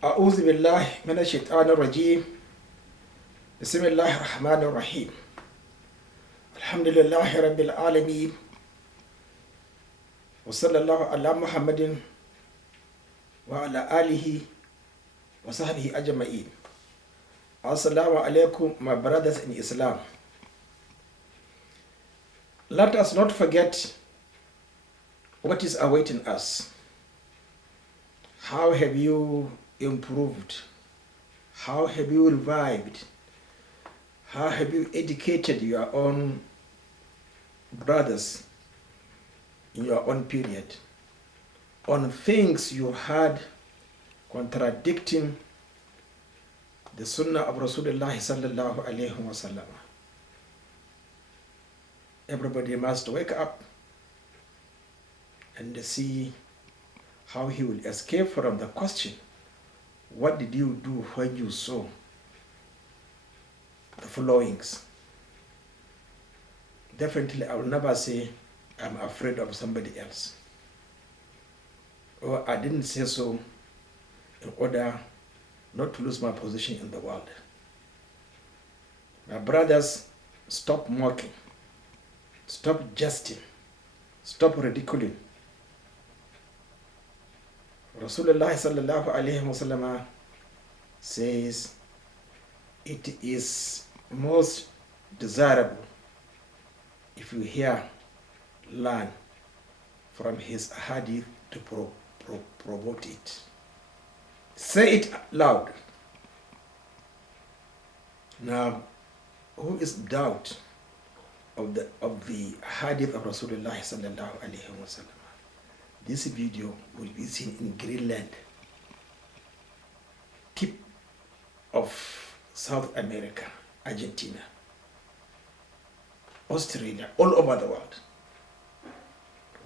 أعوذ بالله من الشيطان الرجيم. بسم الله الرحمن الرحيم. الحمد لله رب العالمين، وصلى الله على محمد وعلى آله وصحبه أجمعين. Assalamu alaikum, my brothers in Islam. Let us not forget what is awaiting us. How have you improved? How have you revived? How have you educated your own brothers in your own period on things you had contradicting the Sunnah of Rasulullah sallallahu alayhi wa sallam? Everybody must wake up and see how he will escape from the question, what did you do when you saw the followings? Definitely, I will never say I'm afraid of somebody else, or I didn't say so in order not to lose my position in the world. My brothers, stop mocking, stop jesting, stop ridiculing. Rasulullah sallallahu alayhi wa sallam says it is most desirable if you learn from his hadith to promote it. Say it loud. Now, who is doubt of the hadith of Rasulullah sallallahu alayhi wa sallam? This video will be seen in Greenland, tip of South America, Argentina, Australia, all over the world.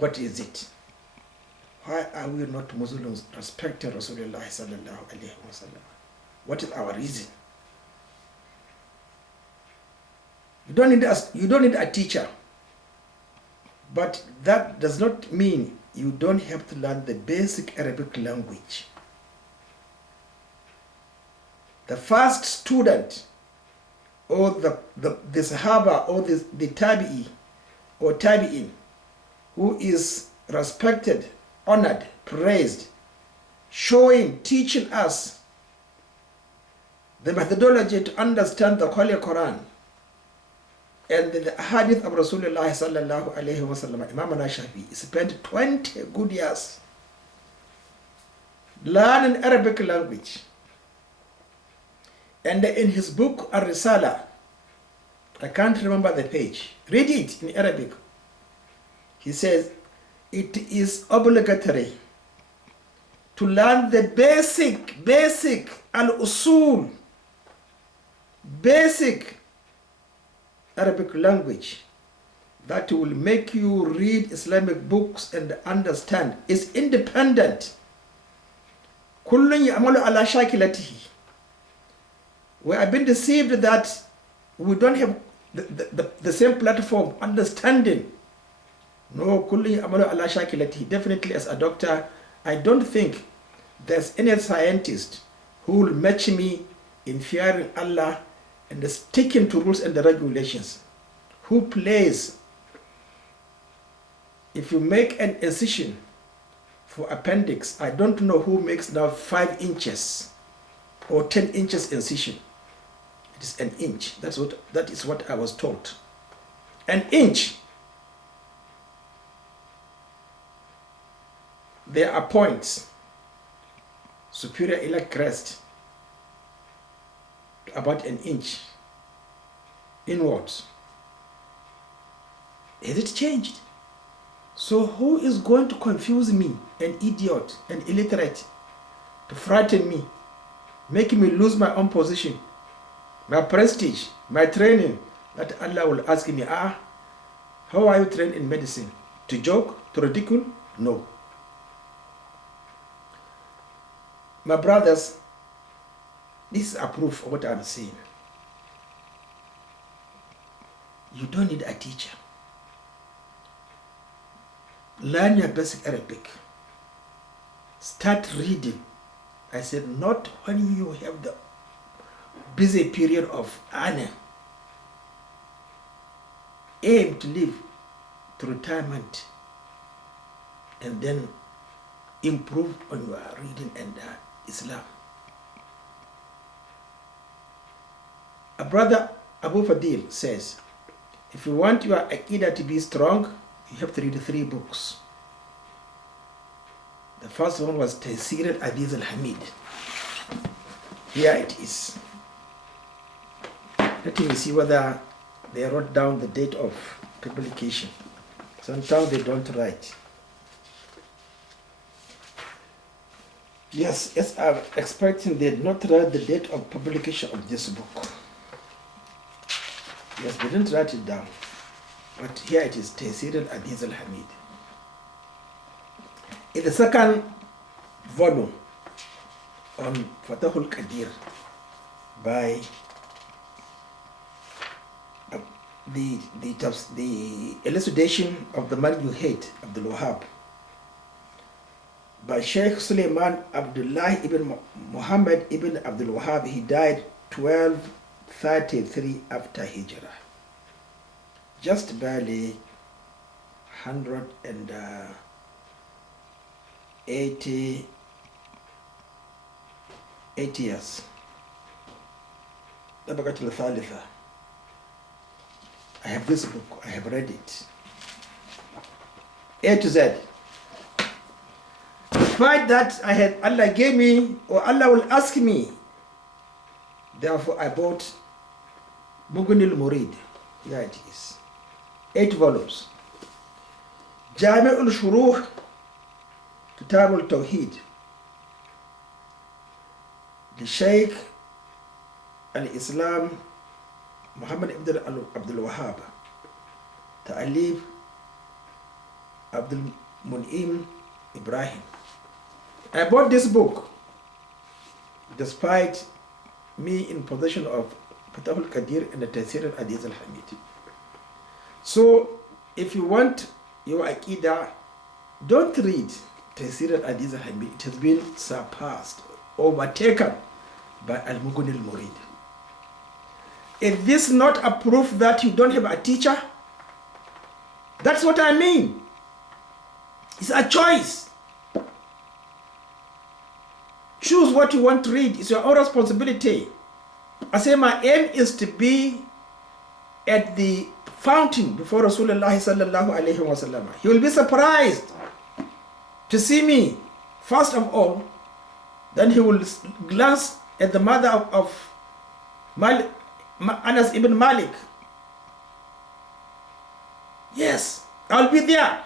What is it? Why are we not Muslims respecting Rasulullah sallallahu alayhi wa sallam? What is our reason? You don't need a teacher, but that does not mean you don't have to learn the basic Arabic language. The first student, or the Sahaba, or the Tabi'i, or Tabi'in, who is respected, honored, praised, showing, teaching us the methodology to understand the Holy Quran and the hadith of Rasulullah sallallahu alayhi wa sallam. Imam Shafi spent 20 good years learning Arabic language. And in his book, Ar-Risala, I can't remember the page, read it in Arabic. He says, it is obligatory to learn the basic al-usul, basic Arabic language that will make you read Islamic books and understand. Is independent. Kullun ya'malu ala shakilatihi. We have been deceived that we don't have the same platform, understanding. No, kullun ya'malu ala shakilatihi. Definitely, as a doctor, I don't think there's any scientist who will match me in fearing Allah and sticking to rules and the regulations. Who plays? If you make an incision for appendix, I don't know who makes now 5 inches or 10 inches incision. It is an inch. That is what I was taught. An inch. There are points, superior iliac crest, about an inch inwards. Has it changed? So who is going to confuse me, an idiot, an illiterate, to frighten me, make me lose my own position, my prestige, my training, that Allah will ask me, how are you trained in medicine? To joke? To ridicule? No. My brothers, this is a proof of what I'm saying. You don't need a teacher. Learn your basic Arabic. Start reading I said, not when you have the busy period of earning. Aim to live to retirement and then improve on your reading and Islam. A brother Abu Faḍīl says, if you want your aqidah to be strong, you have to read 3 books. The first one was Taysir al-Aziz al-Hamid. Here it is. Let me see whether they wrote down the date of publication. Sometimes they don't write. Yes, I'm expecting they did not write the date of publication of this book. Yes, they didn't write it down. But here it is, Taysir al-Aziz al-Hamid. In the second volume on Fatahul Qadir by the elucidation of the man you hate, Abdul Wahab, by Sheikh Suleiman Abdullah ibn Muhammad ibn Abdul Wahab. He died 1233 after Hijrah. Just barely 180 years. Tabaqatul Thalitha. I have this book, I have read it. A to Z. Despite that, Allah gave me, or Allah will ask me. Therefore, I bought Mughni al-Murid. Here it is. 8 volumes. Jami' al-Shuruh, Kitab al-Tawheed. The Sheikh al-Islam Muhammad ibn Abdul Wahab. Ta'alif Abdul Mun'im Ibrahim. I bought this book despite me in possession of Fatahul Qadir and the Taysir al-Aziz al-Hamid. So, if you want your Aqidah, don't read Taysir al-Aziz al-Hamid. It has been surpassed, overtaken by Al-Mughni al-Murid. Is this not a proof that you don't have a teacher? That's what I mean. It's a choice. Choose what you want to read. It's your own responsibility. I say my aim is to be at the fountain before Rasulullah sallallahu alaihi wasallam. He will be surprised to see me, first of all. Then he will glance at the mother of Anas ibn Malik. Yes, I'll be there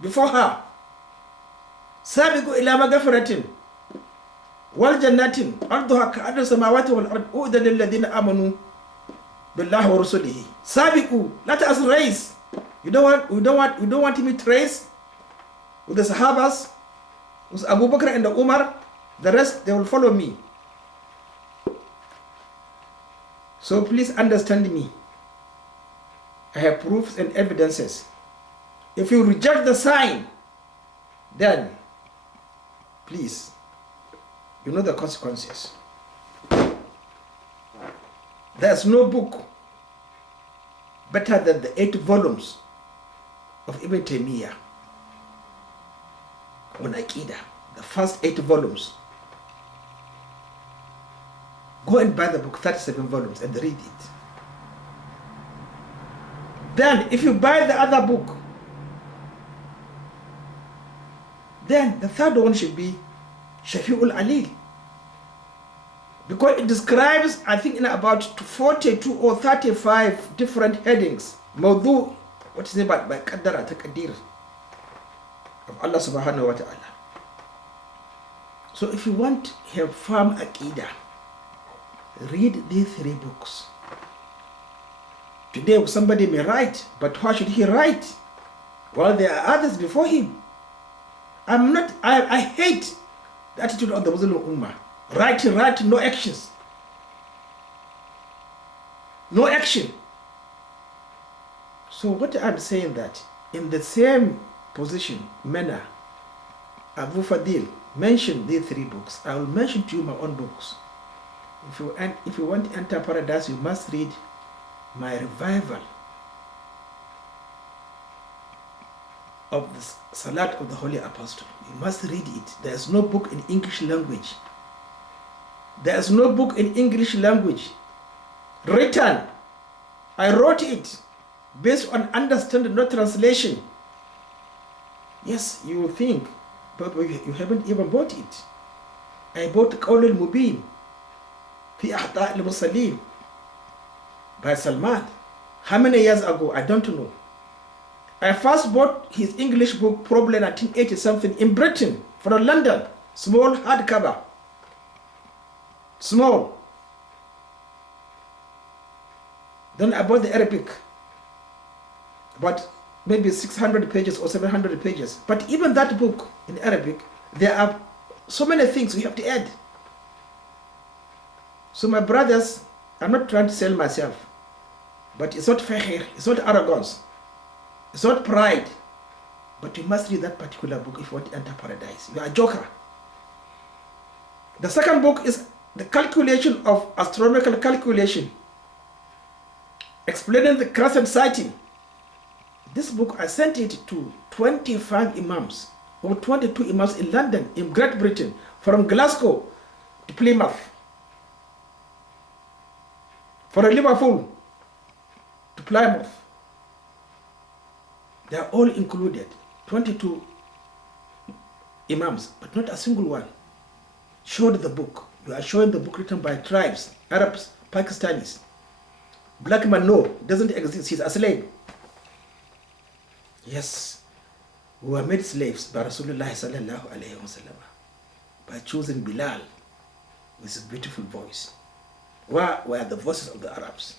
before her. Sabiqu ila maghfiratin wal jannatin arduha ka'ardi samawati wal ard u'iddat lil ladina amanu billahi wa rasulihi. Sabiqu, let us race. We don't want me to race with the Sahabas, with Abu Bakr and Umar. The rest, they will follow me. So please understand me. I have proofs and evidences. If you reject the sign, then please, you know the consequences. There's no book better than the 8 volumes of Ibn Taymiyyah on Aqidah, the first 8 volumes. Go and buy the book, 37 volumes, and read it. Then, if you buy the other book, then the third one should be Shafi'ul Alil. Because it describes, I think, in about 42 or 35 different headings. Mawdu, what is it by Qaddara, Taqdir of Allah subhanahu wa ta'ala. So if you want to have firm Aqidah, read these 3 books. Today somebody may write, but why should he write? Well, there are others before him. I hate the attitude of the Muslim Ummah. Write, no actions. No action. So what I'm saying that, in the same position, manner, Abu Faḍīl mention these 3 books. I will mention to you my own books. If you want to enter paradise, you must read my revival of the Salat of the Holy Apostle. You must read it. There is no book in English language. There is no book in English language written. I wrote it based on understanding, not translation. Yes, you will think, but you haven't even bought it. I bought Qawl al-Mubin fi Akhta' al-Musallin by Salman. How many years ago? I don't know. I first bought his English book probably 1980 something in Britain, from London, small hardcover. Small. Then I bought the Arabic, about maybe 600 pages or 700 pages. But even that book in Arabic, there are so many things we have to add. So my brothers, I'm not trying to sell myself, but it's not fakhir, it's not arrogance, it's not pride. But you must read that particular book if you want to enter paradise. You are a joker. The second book is the calculation of astronomical calculation, explaining the crescent sighting. This book, I sent it to 25 imams or 22 imams in London, in Great Britain, from Glasgow to Plymouth, from Liverpool to Plymouth. They are all included, 22 imams, but not a single one showed the book. You are showing the book written by tribes, Arabs, Pakistanis. Black man, no, doesn't exist. He's a slave. Yes, we were made slaves by Rasulullah sallallahu alayhi wa sallam, by choosing Bilal with his beautiful voice. Where were the voices of the Arabs?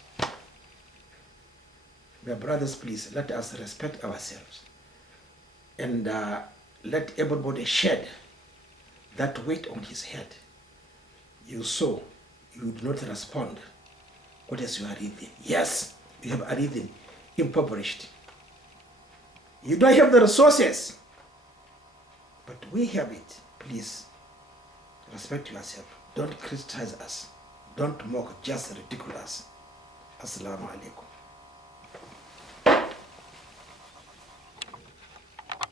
My brothers, please, let us respect ourselves and let everybody shed that weight on his head. You saw, you do not respond. What else you are reading? Yes, you have a reading impoverished. You don't have the resources, but we have it. Please, respect yourself. Don't criticize us. Don't mock, just ridicule us. Assalamu alaikum.